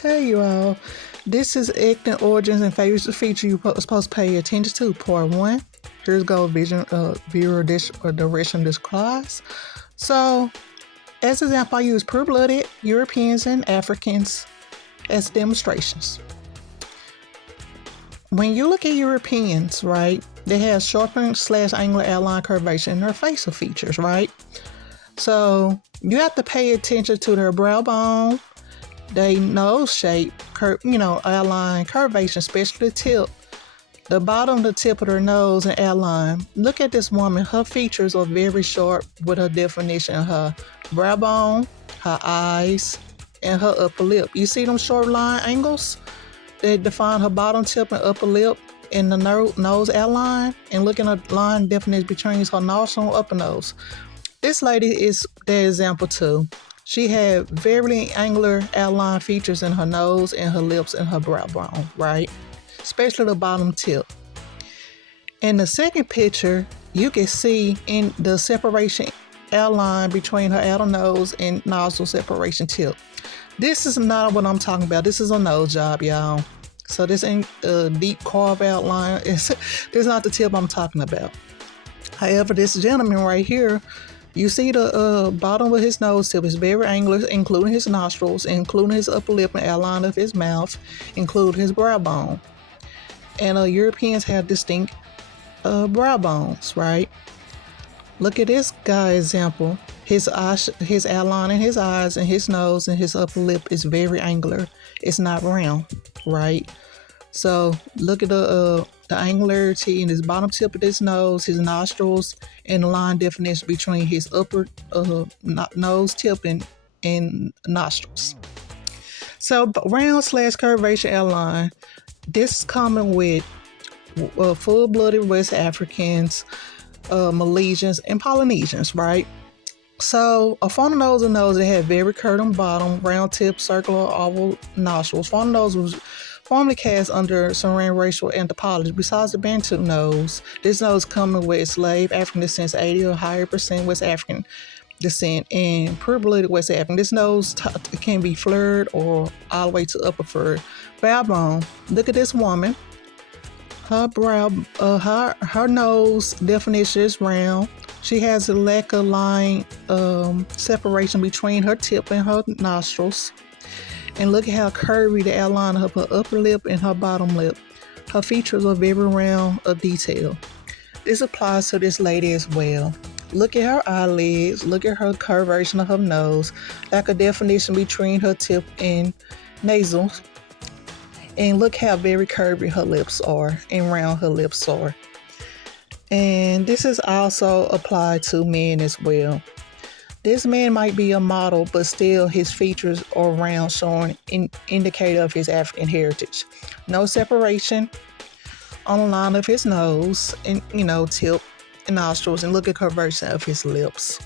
Hey you all, this is Acting Origins and Favorites feature you're supposed to pay attention to, part 1. Here's go vision viewer direction of this class. So, as example, I use pure-blooded Europeans and Africans as demonstrations. When you look at Europeans, right, they have sharpened/angular outline curvature in their facial features, right? So, you have to pay attention to their brow bone, they nose shape, outline curvation, especially the tip. The bottom, the tip of her nose and outline. Look at this woman. Her features are very sharp with her definition of her brow bone, her eyes, and her upper lip. You see them short line angles that define her bottom tip and upper lip and the nose outline? And look at the line definition between her nostril and upper nose. This lady is the example too. She had very angular outline features in her nose and her lips and her brow bone, right? Especially the bottom tip. In the second picture, you can see in the separation outline between her outer nose and nostril separation tip. This is not what I'm talking about. This is a nose job, y'all. So this ain't a deep carve outline. This is not the tip I'm talking about. However, this gentleman right here, you see the bottom of his nose tip is very angular, including his nostrils, including his upper lip and outline of his mouth, including his brow bone. And Europeans have distinct brow bones, right? Look at this guy example. His outline in his eyes and his nose and his upper lip is very angular. It's not round, right? So look at the angularity in his bottom tip of his nose, his nostrils, and the line definition between his upper nose tip and nostrils. So round/curvaceous outline, this is common with full-blooded West Africans, Malaysians, and Polynesians, right? So a funnel nose and nose that had very curved on bottom, round tip, circular, oval nostrils. Funnel nose was formerly cast under Syrian racial anthropology. Besides the Bantu nose, this nose coming with slave African descent, 80 or higher percent West African descent, and pure-blooded West African. This nose can be flared or all the way to upper fur. Brow bone. Look at this woman. Her brow, her nose definition is round. She has a lack of line separation between her tip and her nostrils. And look at how curvy the outline of her upper lip and her bottom lip. Her features are very round of detail. This applies to this lady as well. Look at her eyelids. Look at her curvation of her nose. Like a definition between her tip and nasal. And look how very curvy her lips are and round her lips are. And this is also applied to men as well. This man might be a model, but still his features are round, showing an indicator of his African heritage. No separation on the line of his nose and, tip and nostrils, and look at curvature of his lips.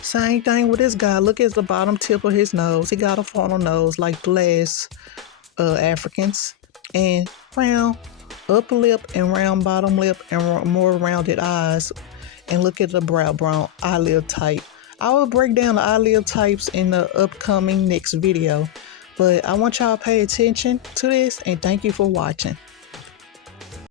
Same thing with this guy. Look at the bottom tip of his nose. He got a funnel nose like the last Africans, and round upper lip and round bottom lip and more rounded eyes. And look at the brow bone eyelid type. I will break down the eyelid types in the upcoming next video, but I want y'all to pay attention to this, and thank you for watching.